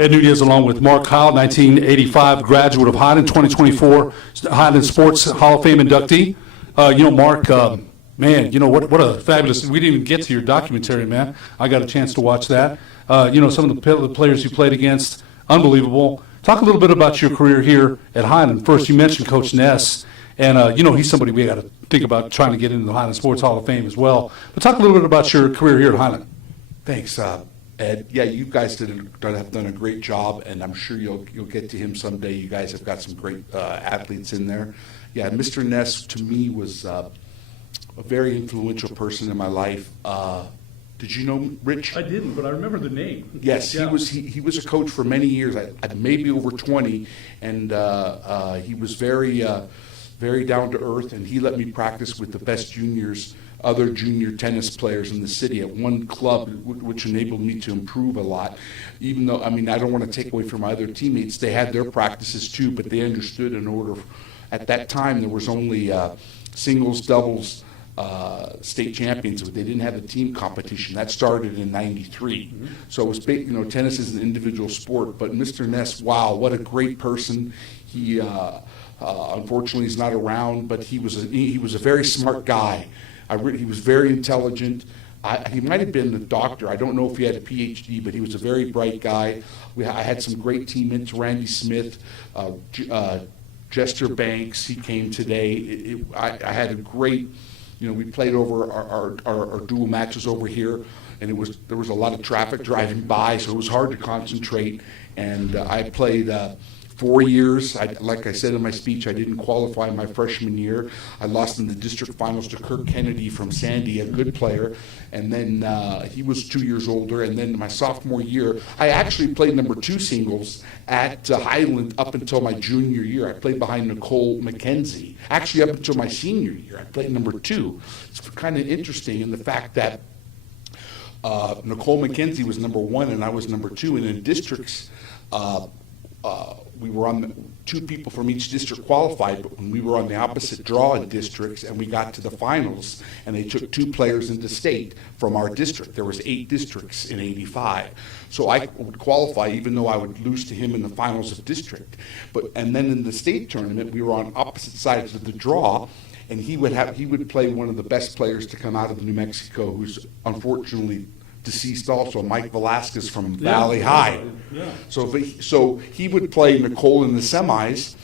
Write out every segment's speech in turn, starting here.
Ed Nunez along with Mark Heil, 1985 graduate of Highland, 2024 Highland Sports Hall of Fame inductee. Mark, man, what a fabulous, we didn't even get to your documentary, man. I got a chance to watch that. Some of the players you played against, unbelievable. Talk a little bit about your career here at Highland. First, you mentioned Coach Ness, and he's somebody we got to think about trying to get into the Highland Sports Hall of Fame as well. But talk a little bit about your career here at Highland. Thanks, Ed. Yeah, you guys have done a great job, and I'm sure you'll get to him someday. You guys have got some great athletes in there. Yeah, Mr. Ness to me was a very influential person in my life. Did you know Rich? I didn't, but I remember the name. Yes, Yeah. he was a coach for many years, maybe over 20, and he was very down to earth, and he let me practice with the best other junior tennis players in the city at one club, which enabled me to improve a lot. Even though, I don't want to take away from my other teammates, they had their practices too, but they understood in order. At that time, there was only singles, doubles, state champions, but they didn't have the team competition. That started in '93. Mm-hmm. So it was big, tennis is an individual sport, but Mr. Ness, wow, what a great person. He unfortunately is not around, but he was a very smart guy. He was very intelligent. He might have been a doctor. I don't know if he had a PhD, but he was a very bright guy. I had some great teammates, Randy Smith, Jester Banks, he came today. I had a great, we played over our dual matches over here, and there was a lot of traffic driving by, so it was hard to concentrate. And I played 4 years. Like I said in my speech, I didn't qualify my freshman year. I lost in the district finals to Kirk Kennedy from Sandy, a good player. And then he was 2 years older. And then my sophomore year, I actually played number 2 singles at Highland up until my junior year. I played behind Nicole McKenzie. Actually, up until my senior year, I played number 2. It's kind of interesting in the fact that Nicole McKenzie was number 1 and I was number 2. And in districts, we were on 2 people from each district qualified, but when we were on the opposite draw in districts and we got to the finals and they took 2 players into state from our district. There was 8 districts in '85. So I would qualify even though I would lose to him in the finals of district. And then in the state tournament, we were on opposite sides of the draw, and he would play one of the best players to come out of New Mexico, who's unfortunately deceased also, Mike Velasquez from Valley High. Yeah. So he would play Nicole in the semis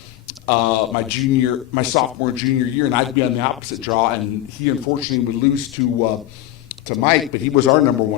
my sophomore, junior year, and I'd be on the opposite draw, and he unfortunately would lose to Mike, but he was our number 1